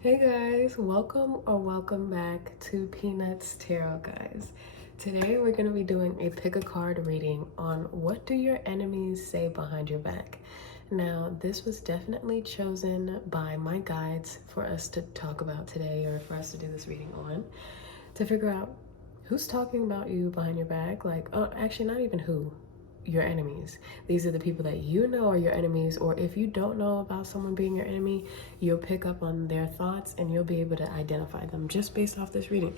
Hey guys, welcome back to Peanuts Tarot, guys. Today we're going to be doing a pick a card reading on what do your enemies say behind your back. Now, this was definitely chosen by my guides for us to talk about today, or for us to do this reading on, to figure out who's talking about you behind your back. Like, actually, not even who, your enemies. These are the people that you know are your enemies, or if you don't know about someone being your enemy, you'll pick up on their thoughts and you'll be able to identify them just based off this reading.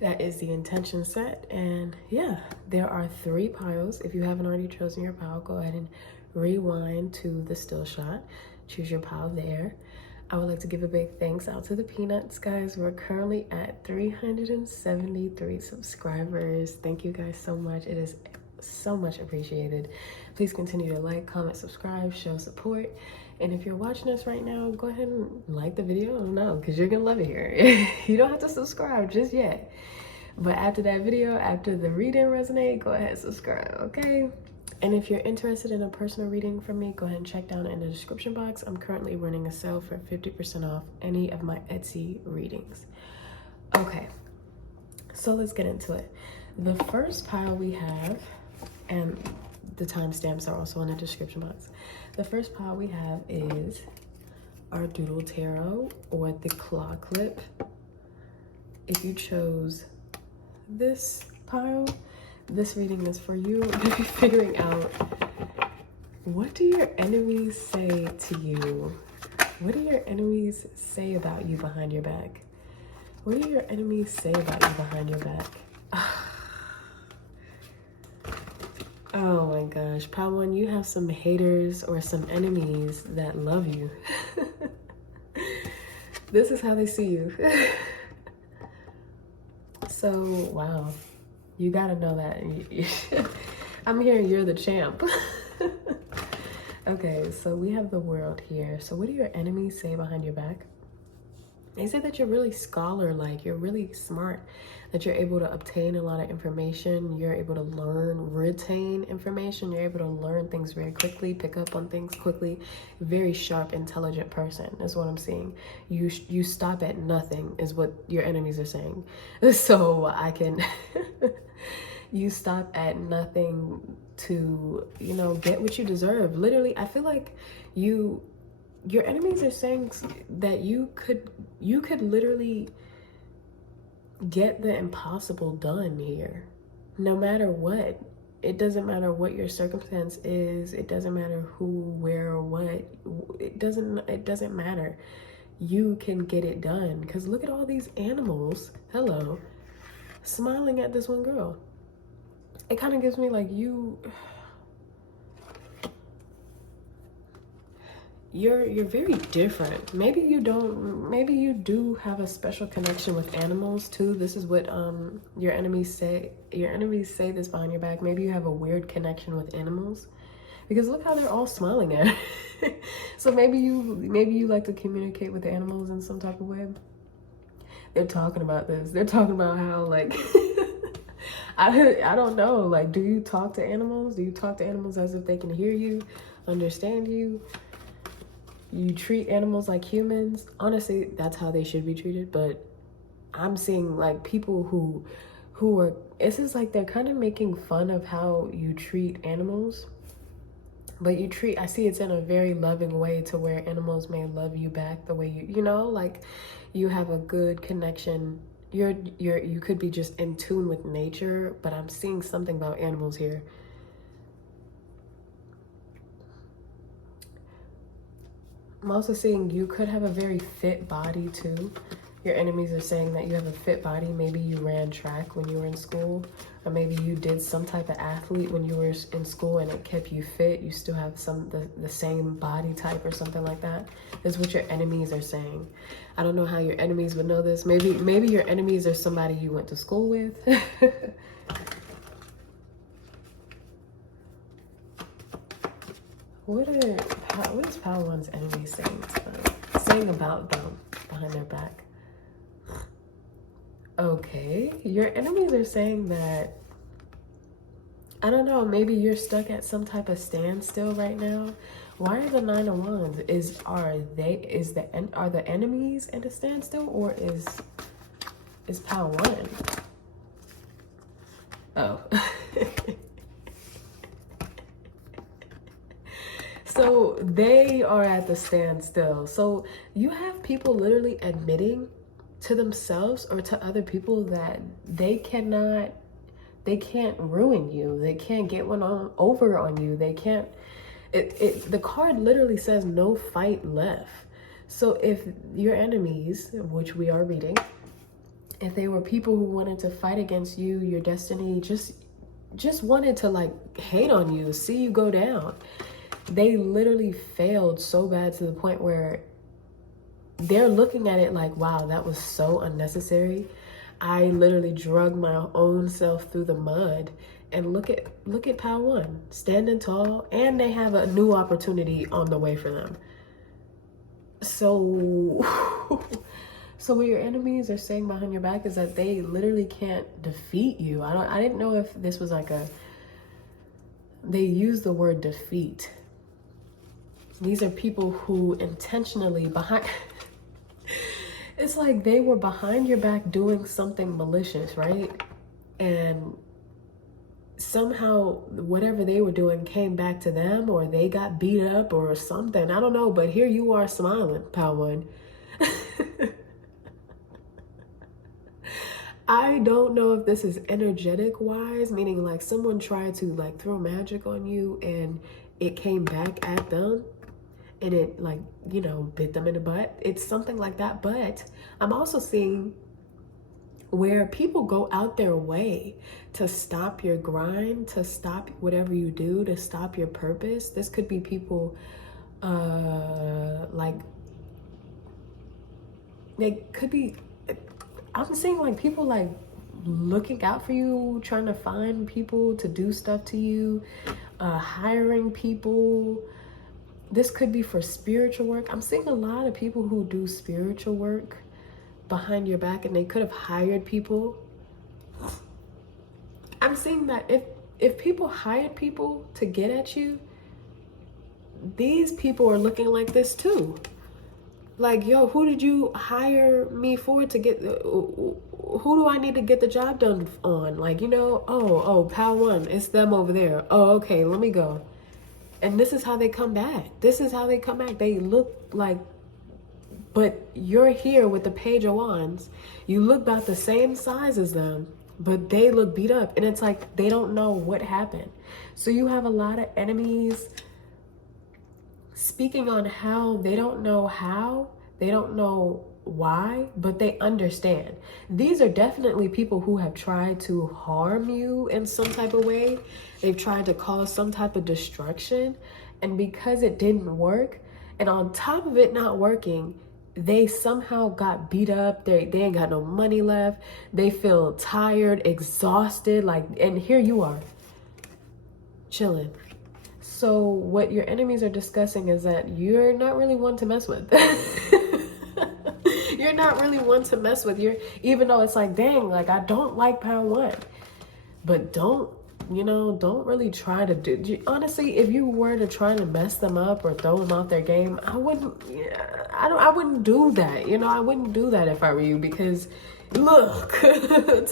That is the intention set. And yeah, there are 3 piles. If you haven't already chosen your pile, go ahead and rewind to the still shot, choose your pile there. I would like to give a big thanks out to the Peanuts, guys. We're currently at 373 subscribers. Thank you guys so much. It is so much appreciated. Please continue to like, comment, subscribe, show support. And if you're watching us right now, go ahead and like the video. I don't know, because you're gonna love it here. You don't have to subscribe just yet, but after that video, after the reading resonate, go ahead and subscribe, okay? And if you're interested in a personal reading from me, go ahead and check down in the description box. I'm currently running a sale for 50% off any of my Etsy readings. Okay, so let's get into it. The first pile we have, and the timestamps are also in the description box. The first pile we have is our Doodle Tarot, or the Claw Clip. If you chose this pile, this reading is for you. You'll be figuring out, what do your enemies say to you? What do your enemies say about you behind your back? What do your enemies say about you behind your back? Oh my gosh, pile 1, you have some haters or some enemies that love you. This is how they see you. So, wow, you gotta know that. I'm hearing you're the champ. Okay, so we have the World here. So what do your enemies say behind your back? They say that you're really scholar-like, you're really smart, that you're able to obtain a lot of information, you're able to learn, retain information, you're able to learn things very quickly, pick up on things quickly. Very sharp, intelligent person is what I'm seeing. You stop at nothing is what your enemies are saying. So I can, you stop at nothing to, get what you deserve. Literally, I feel like your enemies are saying that you could literally get the impossible done here, no matter what. It doesn't matter what your circumstance is. It doesn't matter who, where, or what. It doesn't matter. You can get it done, because look at all these animals, hello, smiling at this one girl. It kind of gives me like, you're very different. Maybe you do have a special connection with animals too. This is what your enemies say. Your enemies say this behind your back. Maybe you have a weird connection with animals, because look how they're all smiling at it. So maybe you like to communicate with the animals in some type of way. They're talking about this. They're talking about how, like, I don't know, like, do you talk to animals? Do you talk to animals as if they can hear you, understand you? You treat animals like humans. Honestly, that's how they should be treated. But I'm seeing like people who are, it's just like they're kind of making fun of how you treat animals. But I see it's in a very loving way, to where animals may love you back the way like you have a good connection. You could be just in tune with nature, but I'm seeing something about animals here. I'm also seeing you could have a very fit body too. Your enemies are saying that you have a fit body. Maybe you ran track when you were in school, or maybe you did some type of athlete when you were in school and it kept you fit. You still have the same body type or something like that. That's what your enemies are saying. I don't know how your enemies would know this. Maybe your enemies are somebody you went to school with. What is Pile 1's enemies saying about them behind their back? Okay, your enemies are saying that I don't know, maybe you're stuck at some type of standstill right now. Why are the Nine of Wands? Are the enemies at a standstill, or is Power One? Oh. So they are at the standstill. So you have people literally admitting to themselves or to other people that they can't ruin you. They can't get over on you. They can't, the card literally says no fight left. So if your enemies, which we are reading, if they were people who wanted to fight against you, your destiny, just wanted to like hate on you, see you go down, they literally failed so bad to the point where they're looking at it like, wow, that was so unnecessary. I literally drug my own self through the mud. And look at Power One, standing tall, and they have a new opportunity on the way for them. So so what your enemies are saying behind your back is that they literally can't defeat you. I didn't know if this was like they use the word defeat. These are people who intentionally it's like they were behind your back doing something malicious, right? And somehow whatever they were doing came back to them, or they got beat up or something. I don't know, but here you are smiling, Power One. I don't know if this is energetic wise, meaning like someone tried to like throw magic on you and it came back at them and it like, you know, bit them in the butt. It's something like that. But I'm also seeing where people go out their way to stop your grind, to stop whatever you do, to stop your purpose. This could be people like, they could be, I'm seeing like people like looking out for you, trying to find people to do stuff to you, hiring people. This could be for spiritual work. I'm seeing a lot of people who do spiritual work behind your back, and they could have hired people. I'm seeing that if people hired people to get at you, these people are looking like this too. Like, yo, who did you hire me for to get, who do I need to get the job done on? Like, you know, oh, Power One, it's them over there. Oh, okay, let me go. And this is how they come back. This is how they come back. They look like, but you're here with the Page of Wands. You look about the same size as them, but they look beat up. And it's like, they don't know what happened. So you have a lot of enemies speaking on how they don't know why, but they understand. These are definitely people who have tried to harm you in some type of way. They've tried to cause some type of destruction, and because it didn't work, and on top of it not working, they somehow got beat up. They ain't got no money left. They feel tired, exhausted, like, and here you are chilling. So what your enemies are discussing is that you're not really one to mess with. You're not really one to mess with. Even though it's like, dang, like, I don't like Power One. But don't really try to do. Honestly, if you were to try to mess them up or throw them off their game, I wouldn't do that. I wouldn't do that if I were you, because look,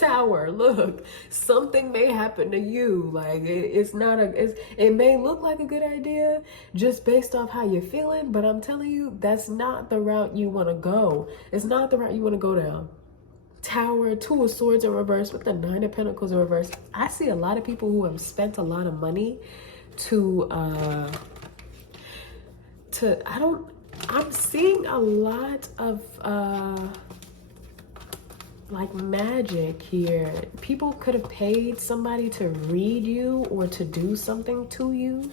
Tower, look, something may happen to you. Like, it may look like a good idea just based off how you're feeling, but I'm telling you, that's not the route you want to go. It's not the route you want to go down. Tower, Two of Swords in reverse with the Nine of Pentacles in reverse. I see a lot of people who have spent a lot of money I'm seeing a lot of like magic here. People could have paid somebody to read you or to do something to you.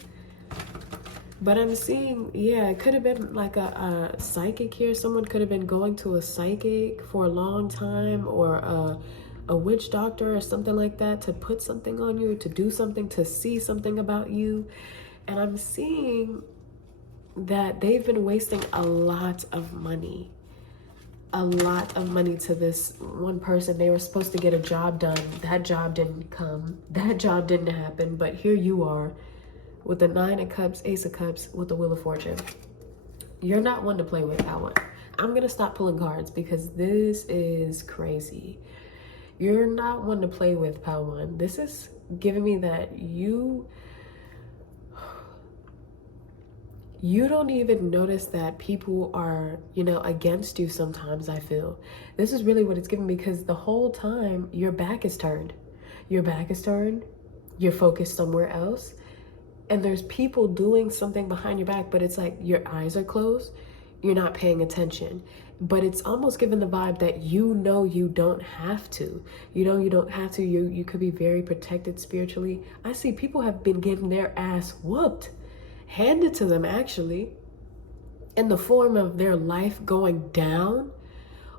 But I'm seeing, yeah, it could have been like a psychic here. Someone could have been going to a psychic for a long time, or a witch doctor or something like that, to put something on you, to do something, to see something about you. And I'm seeing that they've been wasting a lot of money. a lot of money to this one person. They were supposed to get a job done. That job didn't come. That job didn't happen. But here you are with the 9 of Cups, Ace of Cups, with the Wheel of Fortune. You're not one to play with, that one. I'm going to stop pulling cards because this is crazy. You're not one to play with, Pal One. This is giving me that you don't even notice that people are, you know, against you sometimes, I feel. This is really what it's giving me, because the whole time your back is turned. Your back is turned. You're focused somewhere else. And there's people doing something behind your back, but it's like your eyes are closed. You're not paying attention. But it's almost given the vibe that you know you don't have to. You know you don't have to. You could be very protected spiritually. I see people have been getting their ass whooped, handed to them actually, in the form of their life going down,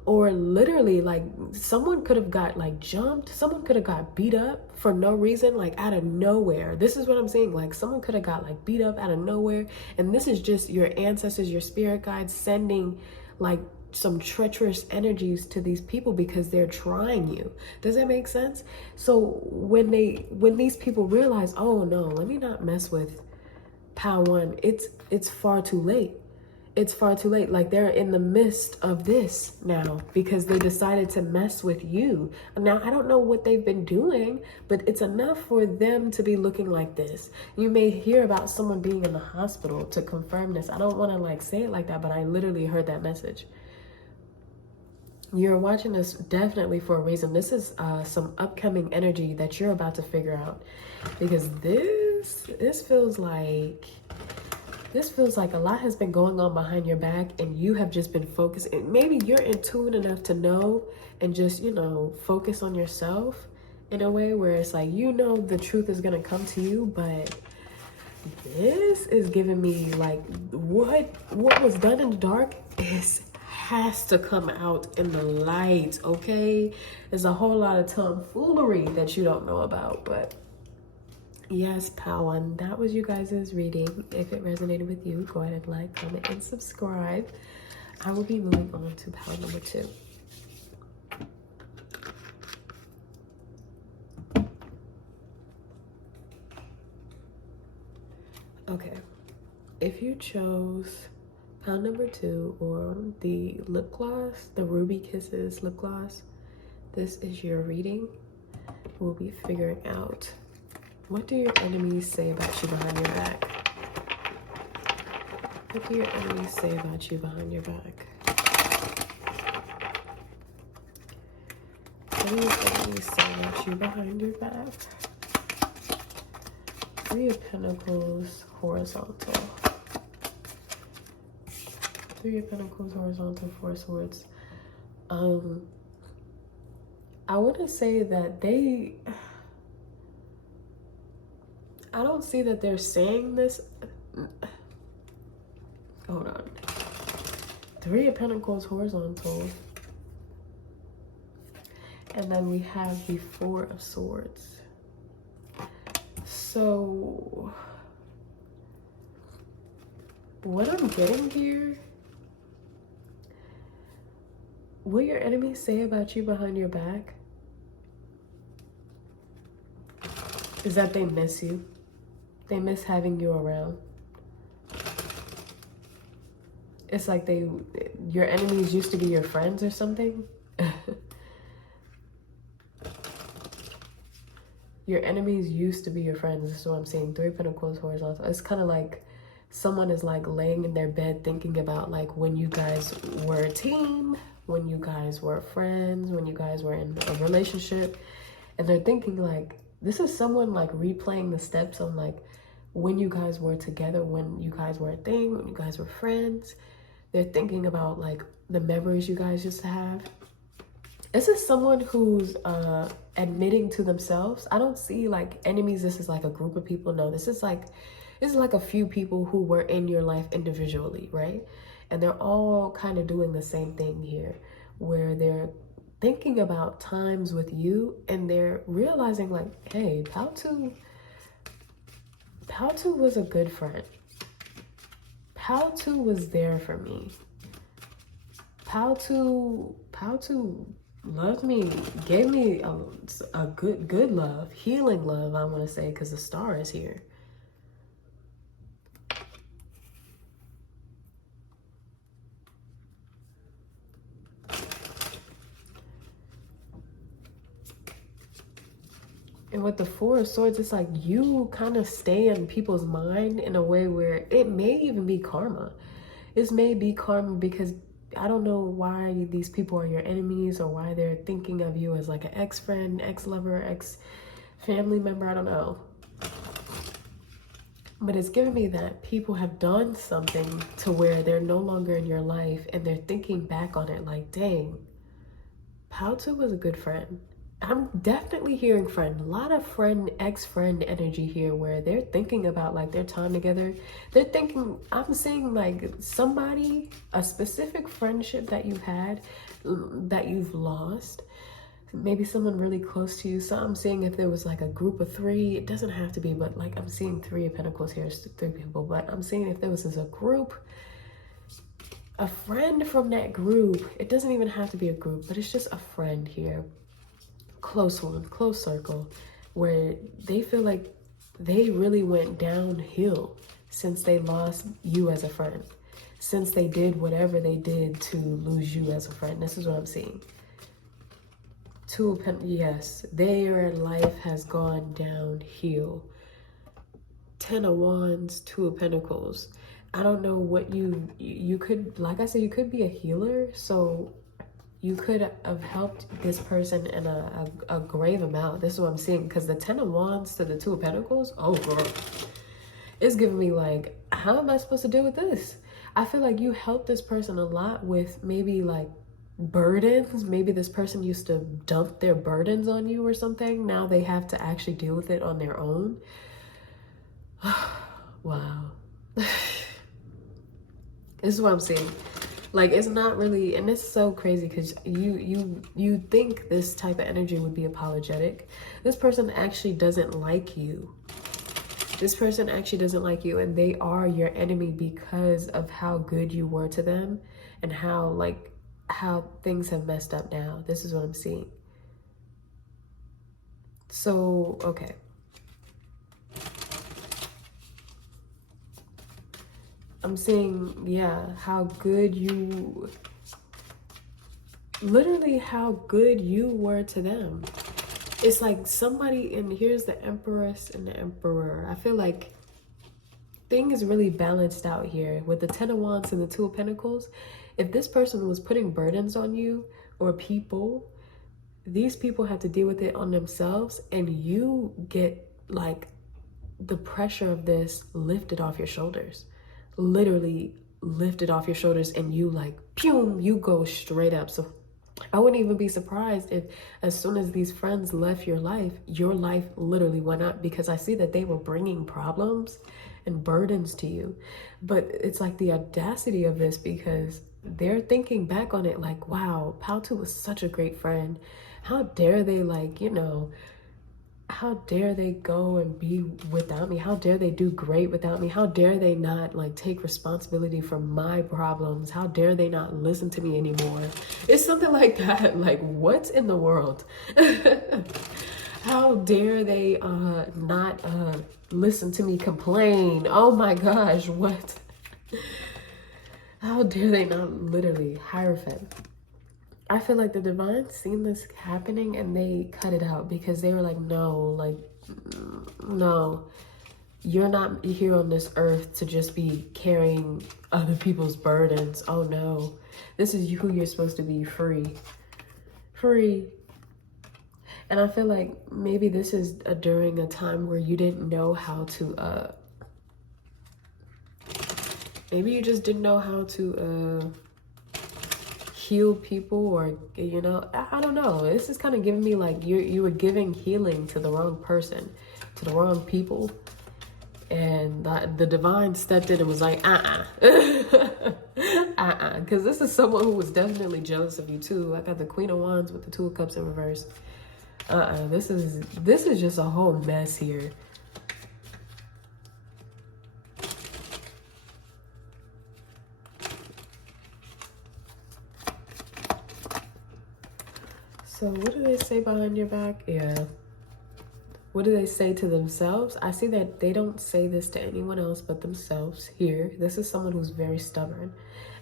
or literally like someone could have got like jumped, someone could have got beat up for no reason, like out of nowhere. This is what I'm saying, like someone could have got like beat up out of nowhere, and this is just your ancestors, your spirit guides sending like some treacherous energies to these people because they're trying you. Does that make sense? So when these people realize, oh no, let me not mess with Pal One, it's far too late. It's far too late. Like they're in the midst of this now because they decided to mess with you. Now, I don't know what they've been doing, but it's enough for them to be looking like this. You may hear about someone being in the hospital to confirm this. I don't want to like say it like that, but I literally heard that message. You're watching this definitely for a reason. This is some upcoming energy that you're about to figure out, because this feels like a lot has been going on behind your back, and you have just been focused. And maybe you're in tune enough to know and just, you know, focus on yourself in a way where it's like, you know, the truth is going to come to you. But this is giving me like what was done in the dark has to come out in the light, okay? There's a whole lot of tomfoolery that you don't know about, but yes, Pal One, that was you guys' reading. If it resonated with you, go ahead and like, comment, and subscribe. I will be moving on to pile number 2. Okay, if you chose pile number 2 or the lip gloss, the Ruby Kisses lip gloss, this is your reading. We'll be figuring out, what do your enemies say about you behind your back? What do your enemies say about you behind your back? What do your enemies say about you behind your back? 3 of Pentacles, horizontal. 3 of Pentacles, horizontal, 4 of Swords. I want to say that I don't see that they're saying this. Hold on. 3 of Pentacles, horizontal. And then we have the 4 of Swords. So what I'm getting here, what your enemies say about you behind your back is that they miss you. They miss having you around. It's like your enemies used to be your friends or something. Your enemies used to be your friends. This is what I'm saying. 3 of Pentacles, horizontal. It's kind of like someone is like laying in their bed thinking about like when you guys were a team, when you guys were friends, when you guys were in a relationship. And they're thinking like, this is someone like replaying the steps on like when you guys were together, when you guys were a thing, when you guys were friends. They're thinking about like the memories you guys used to have. This is someone who's admitting to themselves. I don't see like enemies. This is like a group of people. No, this is like a few people who were in your life individually, right? And they're all kind of doing the same thing here, where they're thinking about times with you and they're realizing like, hey, Pal2 was a good friend. Pal2 was there for me. Pal to loved me, gave me a good love, healing love, I want to say, because the star is here. And with the Four of Swords, it's like you kind of stay in people's mind in a way where it may even be karma. This may be karma because I don't know why these people are your enemies or why they're thinking of you as like an ex-friend, ex-lover, ex-family member. I don't know. But it's giving me that people have done something to where they're no longer in your life and they're thinking back on it like, dang, Pautu was a good friend. I'm definitely hearing friend, a lot of friend, ex-friend energy here where they're thinking about like their time together. They're thinking, I'm seeing like somebody, a specific friendship that you've had, that you've lost. Maybe someone really close to you. So I'm seeing if there was like a group of three, it doesn't have to be, but like I'm seeing Three of Pentacles here, three people, but I'm seeing if there was a group, a friend from that group. It doesn't even have to be a group, but it's just a friend here. Close one, close circle, where they feel like they really went downhill since they lost you as a friend, since they did whatever they did to lose you as a friend. This is what I'm seeing. Two of Pentacles, yes, their life has gone downhill. Ten of Wands, Two of Pentacles. I don't know what you could, like I said, you could be a healer, so you could have helped this person in a grave amount. This is what I'm seeing, because the Ten of Wands to the Two of Pentacles, oh girl, it's giving me like, how am I supposed to deal with this? I feel like you helped this person a lot with maybe like burdens. Maybe this person used to dump their burdens on you or something. Now they have to actually deal with it on their own. Wow. This is what I'm seeing. Like, it's not really, and it's so crazy because you think this type of energy would be apologetic. This person actually doesn't like you. This person actually doesn't like you, and they are your enemy because of how good you were to them and how things have messed up now. This is what I'm seeing. So, okay. I'm seeing, yeah, how good you, literally how good you were to them. It's like somebody, and here's the Empress and the Emperor. I feel like things really balanced out here with the Ten of Wands and the Two of Pentacles. If this person was putting burdens on you or people, these people have to deal with it on themselves, and you get like the pressure of this lifted off your shoulders. Literally lifted off your shoulders, and you like, pew, you go straight up. So I wouldn't even be surprised if as soon as these friends left your life literally went up, because I see that they were bringing problems and burdens to you. But it's like the audacity of this, because they're thinking back on it like, wow, Pautu was such a great friend. How dare they, like, you know, how dare they go and be without me? How dare they do great without me? How dare they not like take responsibility for my problems? How dare they not listen to me anymore? It's something like that. Like, what in the world? How dare they not listen to me complain? Oh my gosh, what? How dare they not, literally, Hierophant. I feel like the divine seen this happening and they cut it out, because they were like, no, like, no, you're not here on this earth to just be carrying other people's burdens. Oh no, this is who you're supposed to be, free. And I feel like maybe this is during a time where you didn't know how to, maybe you just didn't know how to, heal people, or, you know, I don't know. This is kind of giving me like you were giving healing to the wrong person, to the wrong people, and the divine stepped in and was like, because this is someone who was definitely jealous of you too. I got the Queen of Wands with the Two of Cups in reverse. This is just a whole mess here. So what do they say behind your back? Yeah. What do they say to themselves? I see that they don't say this to anyone else but themselves here. This is someone who's very stubborn.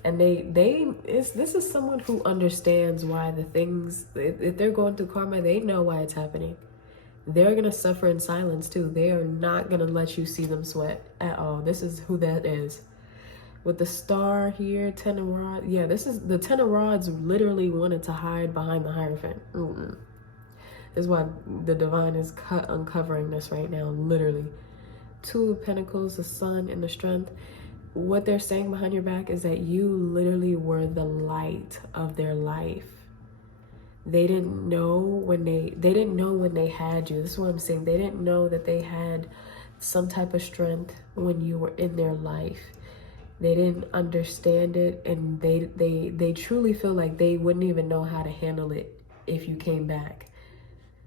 And this is someone who understands why the things, if they're going through karma, they know why it's happening. They're going to suffer in silence too. They are not going to let you see them sweat at all. This is who that is. With the star here, 10 of rods. Yeah, this is the 10 of rods literally wanted to hide behind the Hierophant. This is why the divine is uncovering this right now, literally. 2 of Pentacles, the sun and the strength. What they're saying behind your back is that you literally were the light of their life. They didn't know when they had you. This is what I'm saying. They didn't know that they had some type of strength when you were in their life. They didn't understand it, and they truly feel like they wouldn't even know how to handle it if you came back.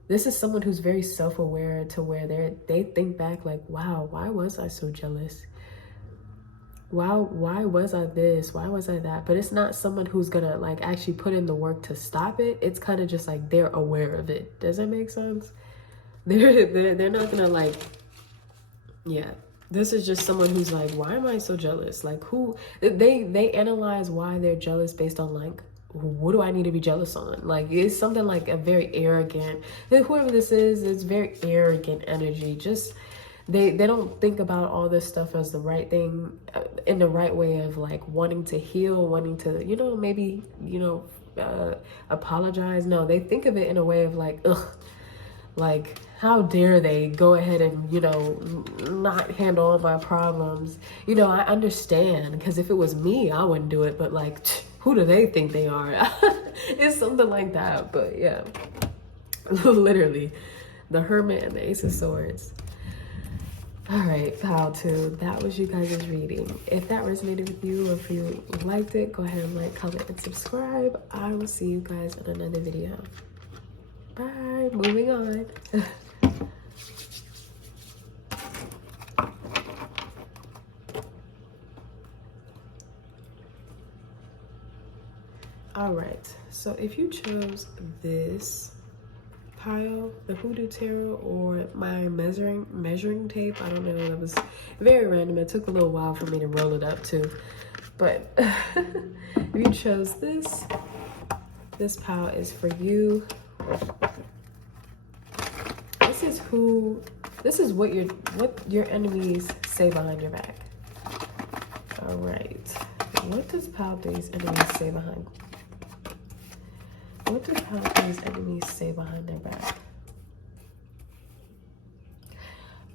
This is someone who's very self-aware to where they think back like, wow, why was I so jealous? Wow, why was I this? Why was I that? But it's not someone who's gonna like actually put in the work to stop it. It's kind of just like they're aware of it. Does that make sense? They're not gonna like, yeah. This is just someone who's like, why am I so jealous? Like who, they analyze why they're jealous based on like, what do I need to be jealous on? Like it's something like a very arrogant, whoever this is, it's very arrogant energy. Just, they don't think about all this stuff as the right thing, in the right way of like wanting to heal, wanting to, you know, maybe, you know, apologize. No, they think of it in a way of like, ugh, like, how dare they go ahead and, you know, not handle all my problems. You know, I understand, because if it was me, I wouldn't do it. But like, who do they think they are? It's something like that. But yeah, literally, the Hermit and the Ace of Swords. All right, pile 2, that was you guys' reading. If that resonated with you, or if you liked it, go ahead and like, comment, and subscribe. I will see you guys in another video. Bye. Moving on. All right. So if you chose this pile, the Hoodoo Tarot, or my measuring tape, I don't know. It was very random. It took a little while for me to roll it up too. What? If you chose this pile is for you. This is what your enemies say behind your back. All right. What does pile 3's enemies say behind? What do pile 3's enemies say behind their back?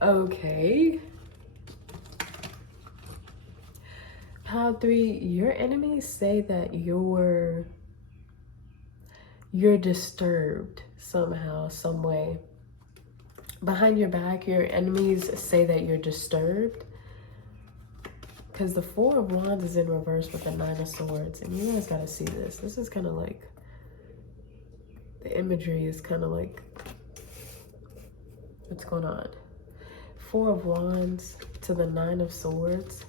Okay. Pile 3, your enemies say that you're disturbed somehow, some way. Behind your back, your enemies say that you're disturbed. Because the 4 of Wands is in reverse with the 9 of Swords. And you guys gotta see this. This is kind of like, the imagery is kind of like, what's going on? 4 of Wands to the 9 of Swords.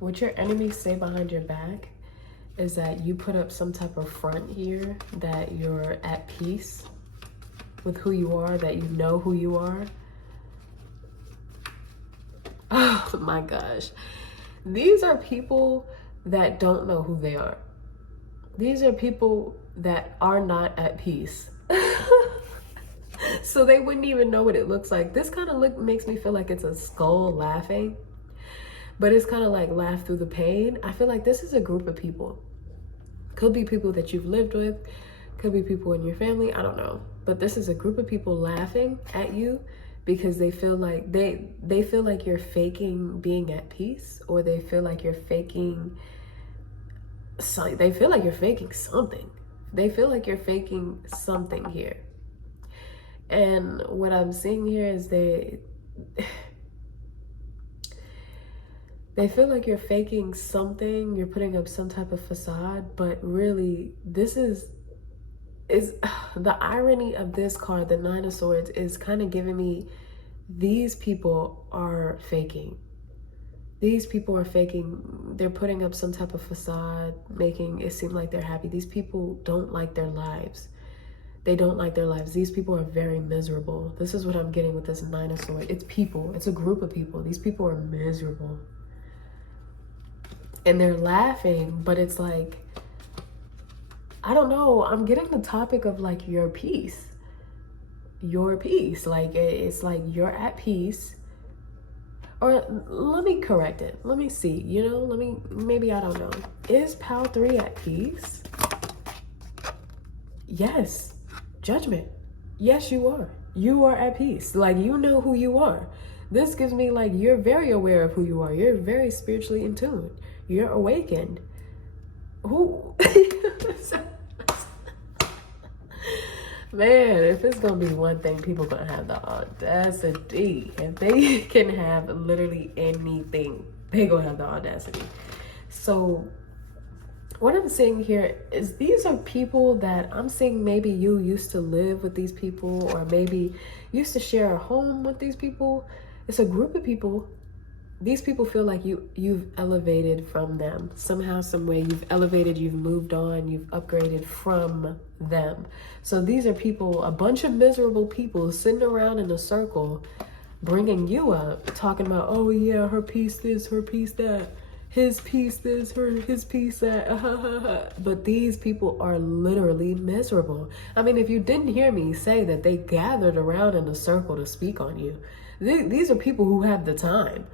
What your enemies say behind your back is that you put up some type of front here, that you're at peace with who you are, that you know who you are. Oh my gosh. These are people that don't know who they are. These are people that are not at peace. So they wouldn't even know what it looks like. This kind of makes me feel like it's a skull laughing. But it's kind of like laugh through the pain. I feel like this is a group of people. Could be people that you've lived with. Could be people in your family. I don't know. But this is a group of people laughing at you because they feel like they feel like you're faking being at peace, or they feel like you're faking. They feel like you're faking something. They feel like you're faking something here. And what I'm seeing here is they feel like you're faking something, you're putting up some type of facade, but really this is the irony of this card, the 9 of Swords, is kind of giving me these people are faking. These people are faking, they're putting up some type of facade, making it seem like they're happy. These people don't like their lives. They don't like their lives. These people are very miserable. This is what I'm getting with this Nine of Swords. It's people. It's a group of people. These people are miserable. And they're laughing, but it's like, I don't know. I'm getting the topic of like your peace. Your peace. Like, it's like you're at peace. Or let me correct it. Let me see. You know, maybe I don't know. Is Pal 3 at peace? Yes. Judgment. Yes, you are. You are at peace. Like, you know who you are. This gives me like, you're very aware of who you are. You're very spiritually in tune. You're awakened. Who? Man, if it's gonna be one thing, people gonna have the audacity. If they can have literally anything, they gonna have the audacity. So what I'm seeing here is these are people that I'm seeing maybe you used to live with these people, or maybe used to share a home with these people. It's a group of people. These people feel like you've elevated from them. Somehow, some way, you've elevated, you've moved on, you've upgraded from them. So these are people, a bunch of miserable people sitting around in a circle, bringing you up, talking about, oh yeah, her piece this, her piece that, his piece this, his piece that, but these people are literally miserable. I mean, if you didn't hear me say that they gathered around in a circle to speak on you, these are people who have the time.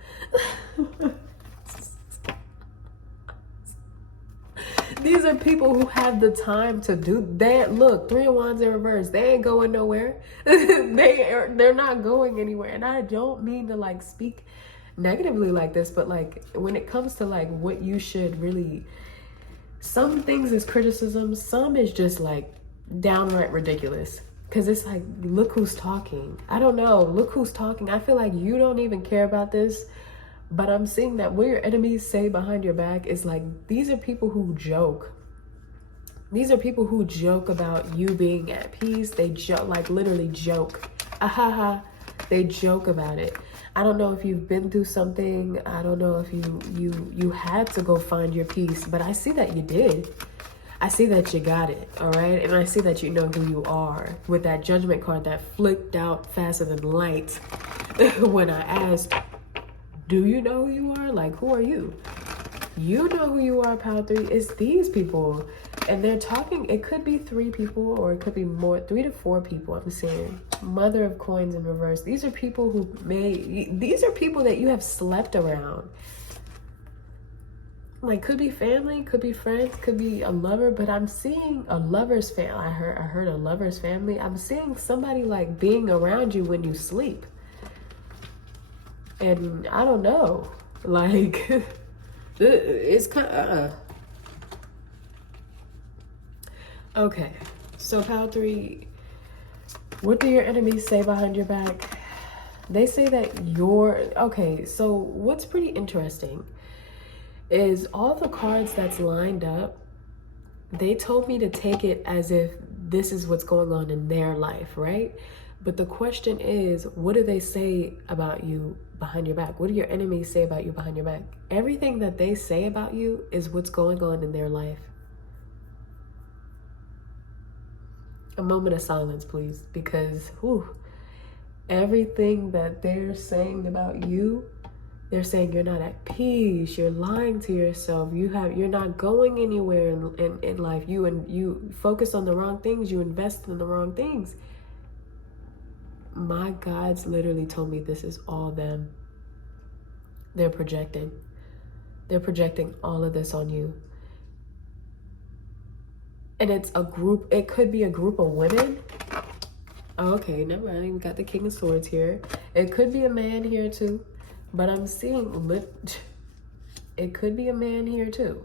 These are people who have the time to do that. Look, 3 of Wands in reverse. They ain't going nowhere. They're not going anywhere. And I don't mean to like speak negatively like this, but like when it comes to like what you should really, some things is criticism, some is just like downright ridiculous. Because it's like, look who's talking. I don't know. Look who's talking. I feel like you don't even care about this. But I'm seeing that what your enemies say behind your back is like, these are people who joke. These are people who joke about you being at peace. They joke, like literally joke. Ahaha. They joke about it. I don't know if you've been through something. I don't know if you had to go find your peace. But I see that you did. I see that you got it, all right? And I see that you know who you are with that Judgment card that flicked out faster than light when I asked, do you know who you are? Like, who are you? You know who you are, Power 3. It's these people. And they're talking, it could be 3 people or it could be more, 3 to 4 people, I'm saying. Mother of Coins in reverse. These are people who these are people that you have slept around. Like, could be family, could be friends, could be a lover, but I'm seeing a lover's family. I heard a lover's family. I'm seeing somebody like being around you when you sleep. And I don't know, like, it's kind of, Okay, so Pal 3, what do your enemies say behind your back? They say that okay, so what's pretty interesting is all the cards that's lined up, they told me to take it as if this is what's going on in their life, right? But the question is, what do they say about you behind your back? What do your enemies say about you behind your back? Everything that they say about you is what's going on in their life. A moment of silence, please, because everything that they're saying about you, they're saying you're not at peace, you're lying to yourself, you're not going anywhere in life, you focus on the wrong things, you invest in the wrong things. My guides literally told me this is all them. They're projecting all of this on you. And it's a group, it could be a group of women. Oh, okay, never mind, we got the King of Swords here. It could be a man here too. But I'm seeing it could be a man here too.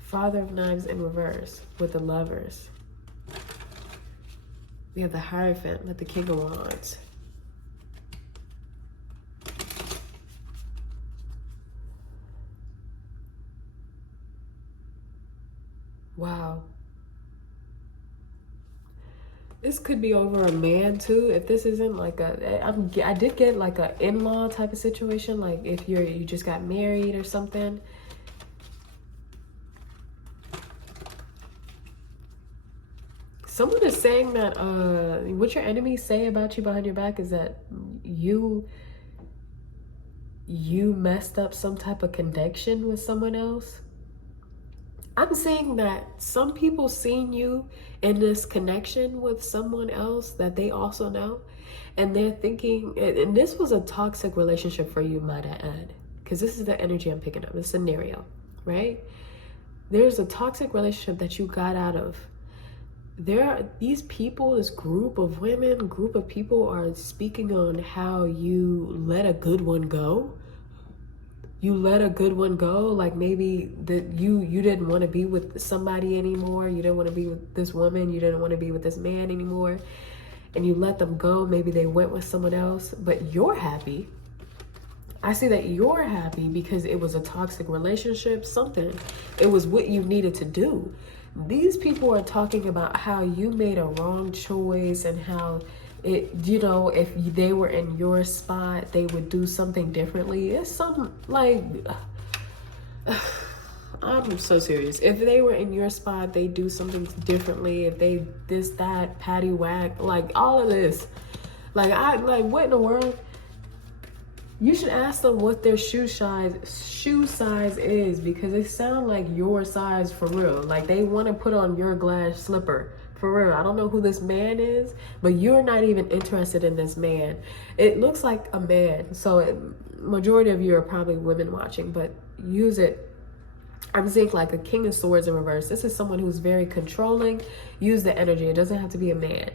Father of Knives in reverse with the Lovers. We have the Hierophant with the King of Wands. Wow. This could be over a man too. If this isn't like I did get like a in-law type of situation, like if you just got married or something. Someone is saying that what your enemies say about you behind your back is that you messed up some type of connection with someone else. I'm saying that some people seeing you in this connection with someone else that they also know, and they're thinking, and this was a toxic relationship for you, might I add, because this is the energy I'm picking up, the scenario, right? There's a toxic relationship that you got out of. There are these people, this group of women, group of people are speaking on how you let a good one go. You let a good one go, like maybe that you didn't want to be with somebody anymore. You didn't want to be with this woman. You didn't want to be with this man anymore. And you let them go. Maybe they went with someone else, but you're happy. I see that you're happy because it was a toxic relationship, something. It was what you needed to do. These people are talking about how you made a wrong choice and how it, you know, if they were in your spot, they would do something differently. It's some like, I'm so serious. If they were in your spot, they do something differently. If they this, that, patty whack, like all of this, like what in the world? You should ask them what their shoe size is, because it sounds like your size for real. Like they want to put on your glass slipper for real. I don't know who this man is, but you're not even interested in this man. It looks like a man. So majority of you are probably women watching, but use it. I'm seeing like a king of swords in reverse. This is someone who's very controlling. Use the energy. It doesn't have to be a man.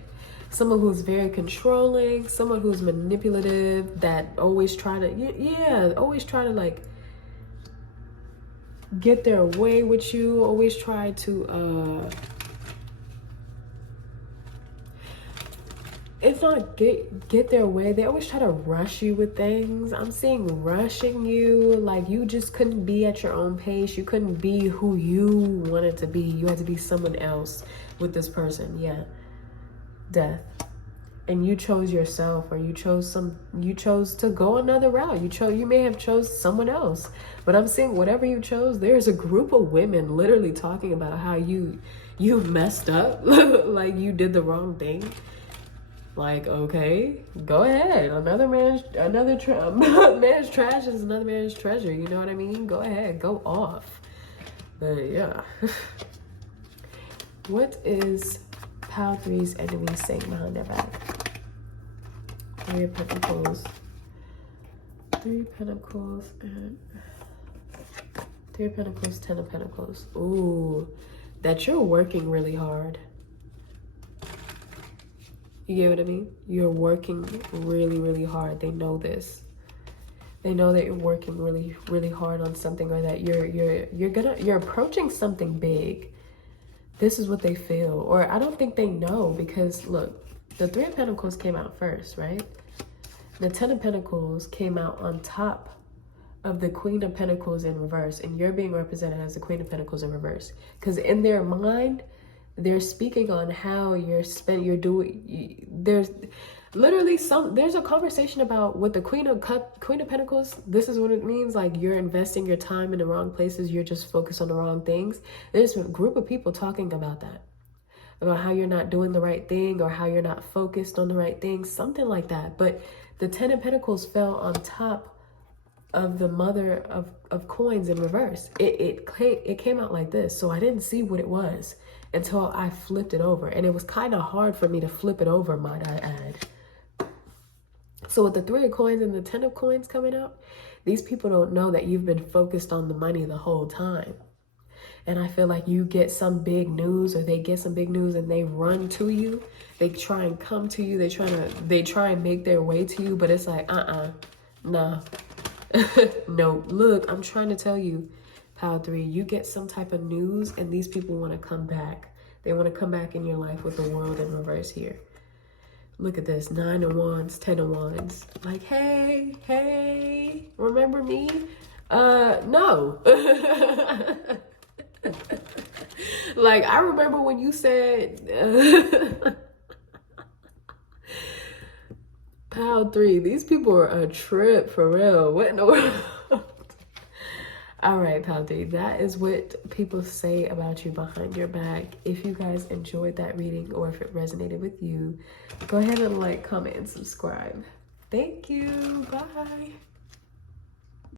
Someone who's very controlling, someone who's manipulative, that always try to, always try to like get their way with you, always try to, it's not get their way. They always try to rush you with things. I'm seeing rushing you, like you just couldn't be at your own pace. You couldn't be who you wanted to be. You had to be someone else with this person. Yeah. Death. And you chose yourself, or you chose to go another route. You may have chose someone else, but I'm saying whatever you chose, there's a group of women literally talking about how you messed up, like you did the wrong thing. Like, okay, go ahead. Another man's trash is another man's treasure. You know what I mean? Go ahead, go off. But yeah. What is Pile 3's enemy saying behind their back? Three of Pentacles. Three of Pentacles and Three of Pentacles, Ten of Pentacles. Ooh, that you're working really hard. You get what I mean? You're working really, really hard. They know this. They know that you're working really, really hard on something, or that you're approaching something big. This is what they feel. Or I don't think they know, because look, the Three of Pentacles came out first, right? The Ten of Pentacles came out on top of the Queen of Pentacles in reverse, and you're being represented as the Queen of Pentacles in reverse. Because in their mind, they're speaking on how you're doing. There's literally there's a conversation about what the Queen of Pentacles, this is what it means, like you're investing your time in the wrong places, you're just focused on the wrong things. There's a group of people talking about that, about how you're not doing the right thing, or how you're not focused on the right things, something like that. But the Ten of Pentacles fell on top of the Mother of Coins in reverse. It came out like this, so I didn't see what it was until I flipped it over, and it was kind of hard for me to flip it over, might I add. So with the Three of Coins and the Ten of Coins coming out, these people don't know that you've been focused on the money the whole time. And I feel like you get some big news, or they get some big news, and they run to you. They try and come to you. They try and make their way to you, but it's like, nah. No, look, I'm trying to tell you, Pile 3, you get some type of news, and these people want to come back. They want to come back in your life with the World in reverse here. Look at this, 9 of Wands, 10 of Wands. Like, hey, remember me? No. Like, I remember when you said, Pal 3, these people are a trip for real. What in the world? All right, Pal 3, that is what people say about you behind your back. If you guys enjoyed that reading or if it resonated with you, go ahead and like, comment, and subscribe. Thank you. Bye.